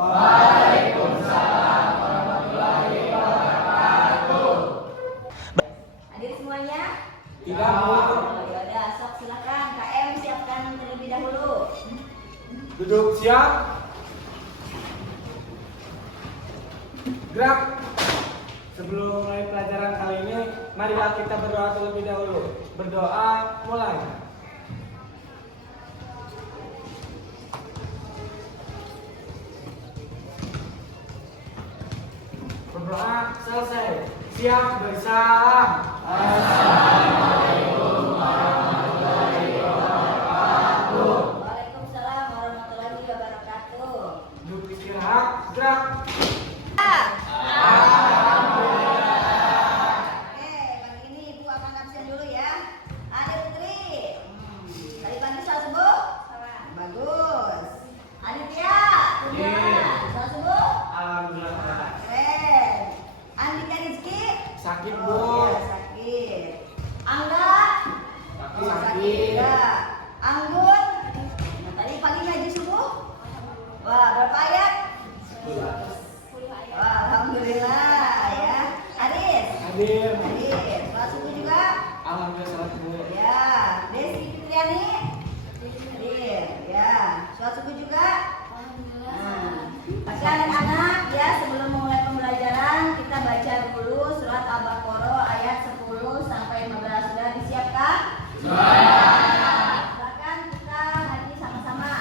Waalaikumsalam warahmatullahi wabarakatuh. Hadir semuanya? Tidak, Bu. Ya udah, sok silakan KM siapkan terlebih dahulu. Duduk siap. Gerak. Sebelum mulai pelajaran kali ini, marilah kita berdoa terlebih dahulu. Berdoa mulai. Berdoa selesai. Siap bersalam. Assalamualaikum warahmatullahi wabarakatuh. Waalaikumsalam warahmatullahi wabarakatuh. Duduk istirahat. Gerak. Oke, pagi ini Ibu akan absen dulu ya. Adik Putri. Tadi pagi salah subuh? Bagus. Aditya, gimana? Salah subuh? Alhamdulillah. Keren. Andika Rizky? Sakit, Oh, Bu. ya, sakit. Angga? Sakit. juga. Anggun? Nah, tadi pagi ngaji subuh? Wah, berapa ayat? Wah, alhamdulillah ya. Aris? Hadir. Aris. Sholat subuh juga? Alhamdulillah salat Bu. Ya. Desi Fitriani? Hadir. Ya. Sholat subuh juga? Nah, oke anak-anak ya, sebelum memulai pembelajaran kita baca dulu surat Al-Baqarah ayat 10 sampai 15. Sudah disiapkan? Silakan kita ngaji sama-sama.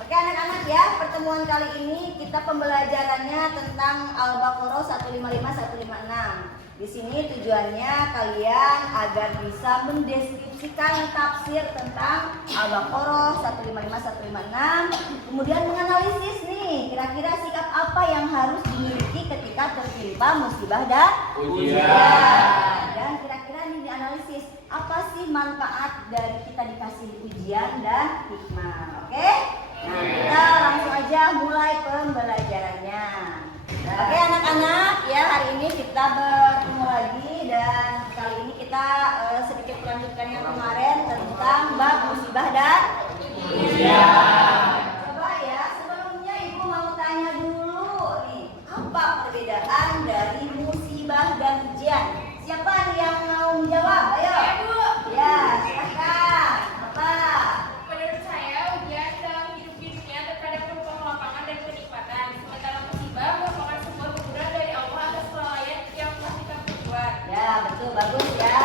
Oke anak-anak ya, pertemuan kali ini kita pembelajarannya tentang Al-Baqarah 155-156. Di sini tujuannya kalian agar bisa mendeskripsikan tafsir tentang Al-Baqarah 155-156, kemudian menganalisis nih kira-kira sikap apa yang harus dimiliki ketika tertimpa musibah dan ujian. Dan kira-kira ini dianalisis apa sih manfaat dari kita dikasih ujian dan hikmah. Oke? Nah, kita langsung aja mulai pembelajarannya. Oke anak-anak, ya hari ini kita bertemu lagi dan kali ini kita sedikit melanjutkan yang kemarin tentang bab musibah dan ujian. Coba ya, sebelumnya Ibu mau tanya dulu nih, apa perbedaan dari musibah dan ujian? Siapa yang mau menjawab? Ayo. Ya, silakan. Apa? Menurut saya, ujian dalam hidup di dunia terkadang berupa kelapangan dan kenikmatan, sementara musibah merupakan sebuah teguran dari Allah atas kelalaian yang telah kita perbuat. Ya, betul, bagus ya.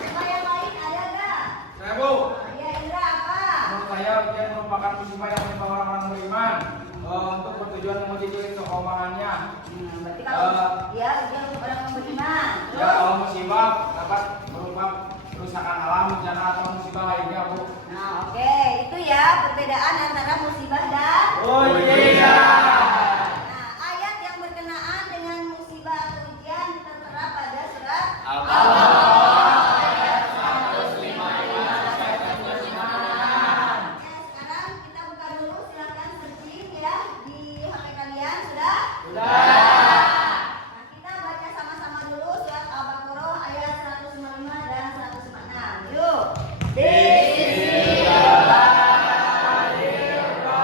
Coba yang lain ada nggak? Saya Bu. Ya, Indra apa? Menurut saya ujian merupakan musibah yang menimpa orang-orang beriman untuk bertujuan menguji kekomahannya. Berarti kalau ya ujian untuk orang yang beriman. Ya, Terus? kalau musibah dapat berupa kerusakan alam, bencana atau musibah lainnya, Bu. Nah, oke, itu ya perbedaan antara musibah dan Ujian. Nah, ayat yang berkenaan dengan musibah atau ujian tertera pada surat Al-Baqarah. Sekarang kita buka dulu, silakan searching ya di HP kalian sudah? Sudah. Nah, kita baca sama-sama dulu surat Al-Baqarah ayat 155 dan 156. Yuk. Bismillahirrahmanirrahim.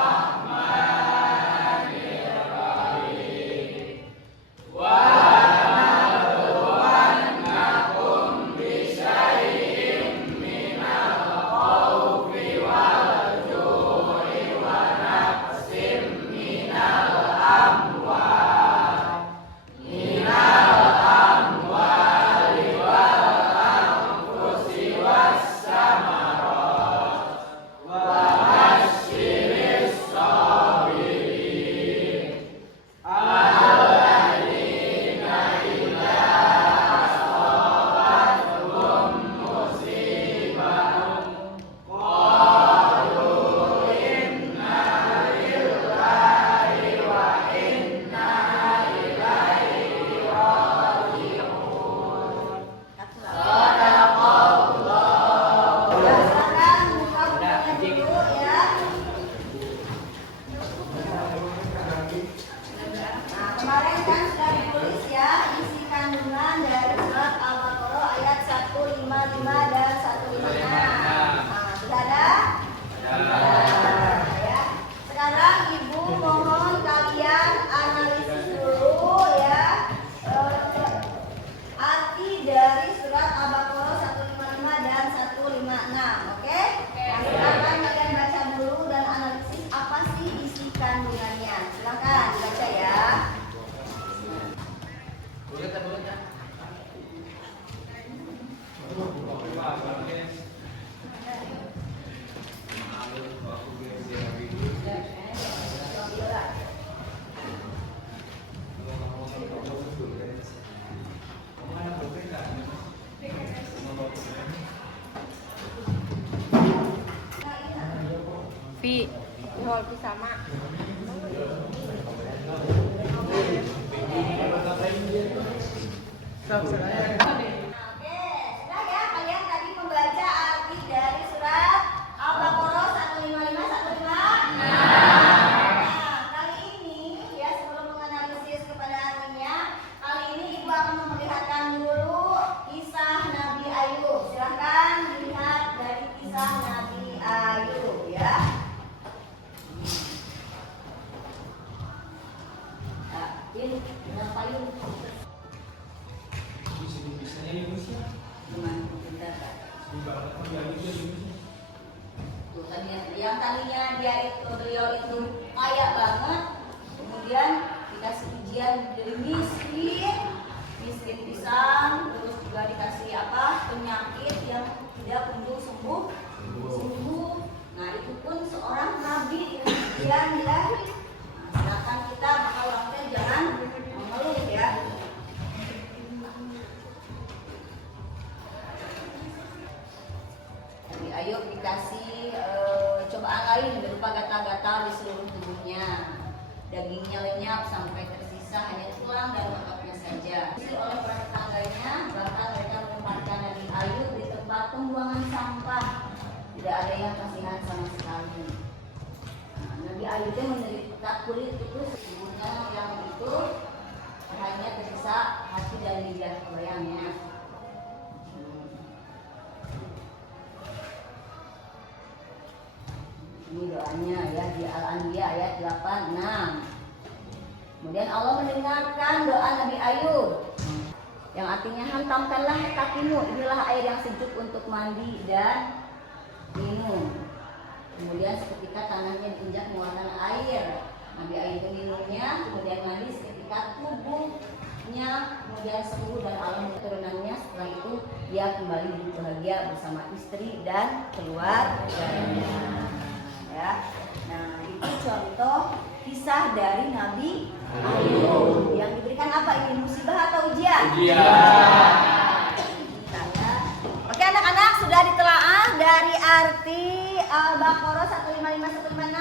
di hall Pisama. Oke, sudah ya kalian tadi membaca arti dari surat Al-Baqarah 155 156. Nah, kali ini ya sebelum menganalisis kepada artinya, kali ini Ibu akan memperlihatkan dulu kisah Nabi Ayub. Silahkan dilihat dari kisah Nabi Ayub ya. Nah, ini ngapain? Bisa-bisanya Indonesia. Teman pintar Pak. Ibarat Indonesia. Tuh yang tadinya beliau itu kaya banget, kemudian dikasih ujian dari miskin pisan, terus juga dikasih penyakit yang tidak kunjung sembuh. Nah itu pun seorang nabi yang dilahirkan. Nah, sedangkan kita maka waktu jangan mengeluh ya. Nabi Ayub dikasih cobaan lain berupa gatal-gatal di seluruh tubuhnya. Dagingnya lenyap sampai tersisa hanya tulang dan ototnya saja. Oleh para tetangganya, bahkan mereka menempatkan Nabi Ayub di tempat pembuangan sampah. Tidak ada yang kasihan sama sekali. Nah, Nabi Ayub itu menderita kulit itu tubuhnya yang itu hanya tersisa hati dan lidah goyangnya. Ini doanya ya di Al-Anbiya ayat 86. Kemudian Allah mendengarkan doa Nabi Ayub yang artinya hantamkanlah kakimu, inilah air yang sejuk untuk mandi dan minum. Kemudian seketika tanahnya diinjak mengeluarkan air. Nabi Ayub minumnya, kemudian mandi seketika tubuhnya kemudian sembuh dan Allah keturunannya. Setelah itu dia kembali hidup bahagia bersama istri dan keluarganya. Ya. Nah, itu contoh kisah dari Nabi Ayub yang diberikan apa ini, musibah atau ujian? Ujian. Oke anak-anak, sudah ditelaah dari arti Al-Baqarah 155 156?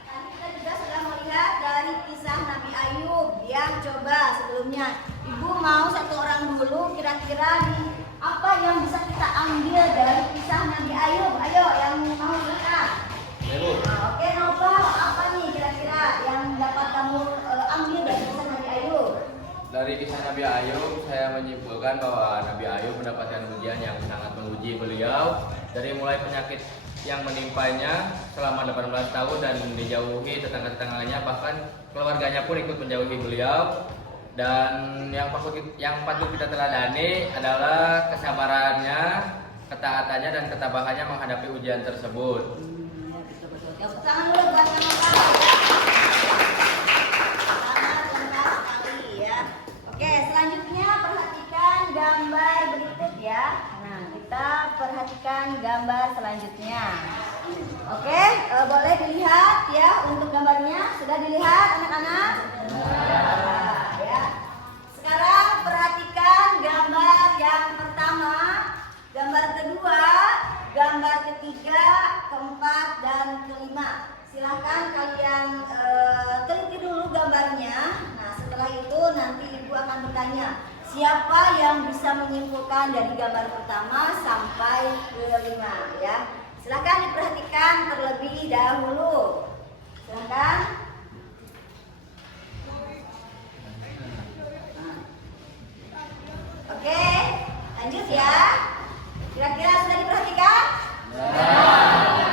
Tadi kita juga sudah melihat dari kisah Nabi Ayub yang coba sebelumnya. Ibu mau satu orang dulu kira-kira apa yang bisa kita ambil dari kisah Nabi Ayub? Ayo, yang mau silakan. Oke, Nopal, apa nih kira-kira yang dapat kamu ambil dari kisah Nabi Ayub? Dari kisah Nabi Ayub, saya menyimpulkan bahwa Nabi Ayub mendapatkan ujian yang sangat menguji beliau dari mulai penyakit yang menimpanya selama 18 tahun dan dijauhi tetangga-tetangganya, bahkan keluarganya pun ikut menjauhi beliau. Dan yang patut kita teladani adalah kesabarannya, ketaatannya dan ketabahannya menghadapi ujian tersebut. Betul-betul. Tepuk tangan dulu buat Kang Nopal. Sangat lengkap sekali ya. Oke, selanjutnya perhatikan gambar berikut ya. Nah, kita perhatikan gambar selanjutnya. Oke, boleh dilihat ya untuk gambarnya. Sudah dilihat anak-anak? Ya. Sekarang perhatikan gambar yang pertama, gambar kedua, gambar ketiga, keempat, dan kelima. Silahkan kalian teliti dulu gambarnya. Nah, setelah itu nanti ibu akan bertanya siapa yang bisa menyimpulkan dari gambar pertama sampai kelima ya. Silahkan diperhatikan terlebih dahulu. Silahkan. Oke, lanjut ya. Kira-kira sudah diperhatikan?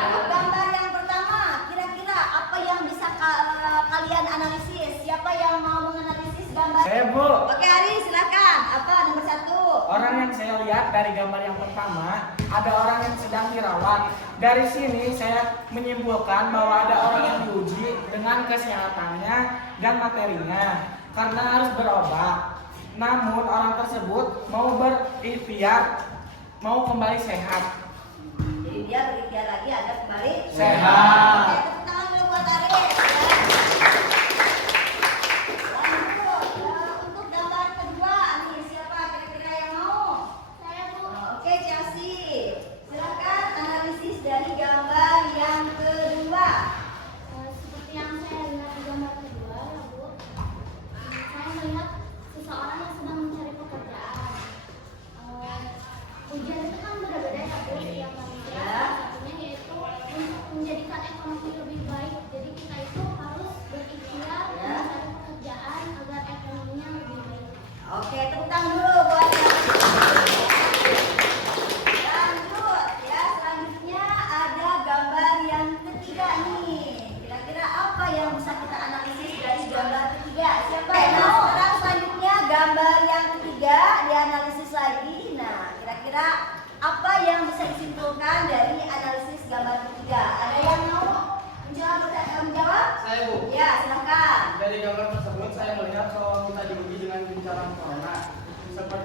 Untuk gambar yang pertama, kira-kira apa yang bisa kalian analisis? Siapa yang mau menganalisis gambar? Saya Bu. Oke Ari, silakan. Apa nomor 1? Orang yang saya lihat dari gambar yang pertama, ada orang yang sedang dirawat. Dari sini saya menyimpulkan bahwa ada orang yang diuji dengan kesehatannya dan materinya karena harus berobat. Namun orang tersebut mau berikhtiar, mau kembali sehat. Jadi dia berikhtiar lagi agar kembali Sehat. Oke, tepuk tangan dulu buat Ari. Lanjut, untuk gambar kedua nih siapa kira-kira yang mau? Saya Bu. Oke, Chelsea. Silakan analisis dari gambar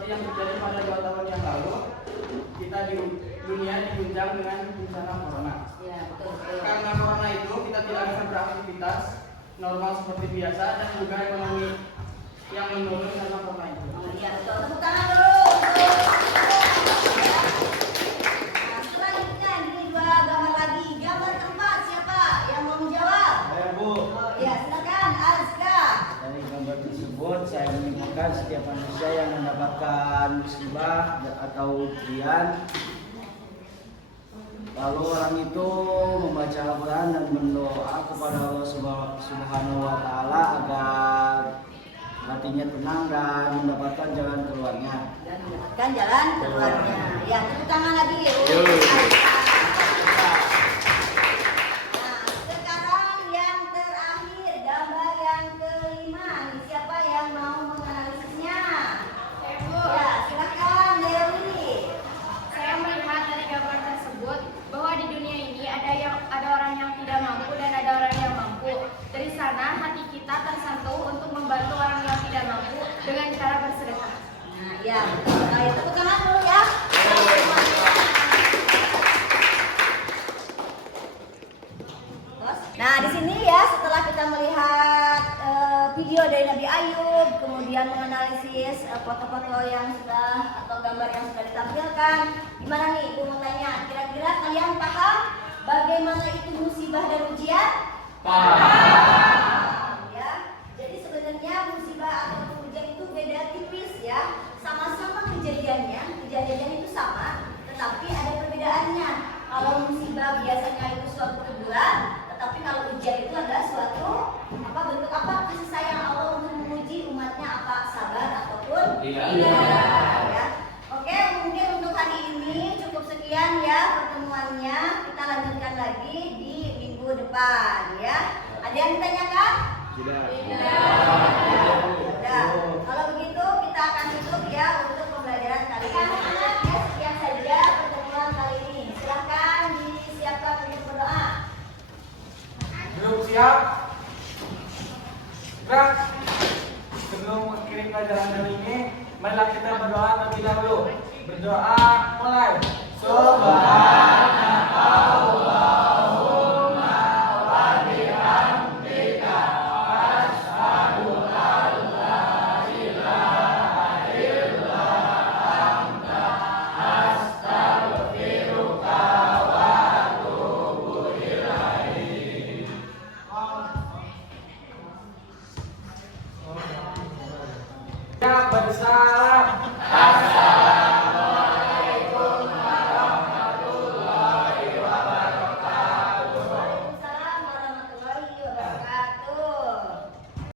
yang terjadi pada 2 tahun yang lalu, kita di dunia diguncang dengan bencana corona. Ya, betul, betul. Karena corona itu kita tidak bisa beraktivitas normal seperti biasa dan juga ekonomi yang menurun karena corona itu. Oh iya, betul. Tepuk tangan dulu untuk Nah, selanjutnya ini 2 gambar lagi. Gambar keempat siapa yang mau menjawab? Saya Bu, Oh ya, silakan Azka. dari gambar tersebut saya menyimpulkan setiap manusia yang mendapatkan musibah atau ujian, lalu orang itu membaca Al-Quran dan berdoa kepada Allah Subhanahu wa Ta'ala agar hatinya tenang dan mendapatkan jalan keluarnya. Dan mendapatkan jalan keluarnya. Ya, tepuk tangan lagi. Yo. Nah, sekarang yang terakhir, gambar yang kelima. Nih, siapa yang mau menganalisisnya? Saya Bu, Ya, silakan Dewi. saya melihat dari gambar tersebut bahwa di dunia ini ada orang yang tidak mampu dan ada orang yang mampu. Dari sana hati kita tersentuh untuk membantu orang yang tidak mampu dengan cara bersedekah. Nah, ya, betul sekali. Tepuk tangan dulu ya. Nah, di sini ya setelah kita melihat video dari Nabi Ayub, kemudian menganalisis foto-foto yang sudah atau gambar yang sudah ditampilkan, gimana nih Ibu mau tanya? Kira-kira kalian paham bagaimana itu musibah dan ujian? Paham. Ya. Jadi sebenarnya musibah atau ujian itu beda tipis ya. Sama-sama kejadiannya itu sama, tetapi ada perbedaannya. Kalau musibah biasanya itu suatu teguran, tetapi kalau ujian itu adalah suatu bentuk kasih sayang Allah untuk menguji umatnya, sabar ataupun Tidak. ya. Oke, mungkin untuk hari ini cukup sekian ya pertemuannya. Kita lanjutkan lagi di minggu depan ya. Ada yang ditanyakan? Tidak. Udah. Kalau begitu kita akan tutup ya untuk pembelajaran kali ini. Ya, sekian saja pertemuan kali ini. Silahkan disiapkan untuk berdoa. Grup siap? Gerak. Sebelum mengakhiri pelajaran kali ini, marilah kita berdoa terlebih dahulu. Berdoa mulai. Ya, barisan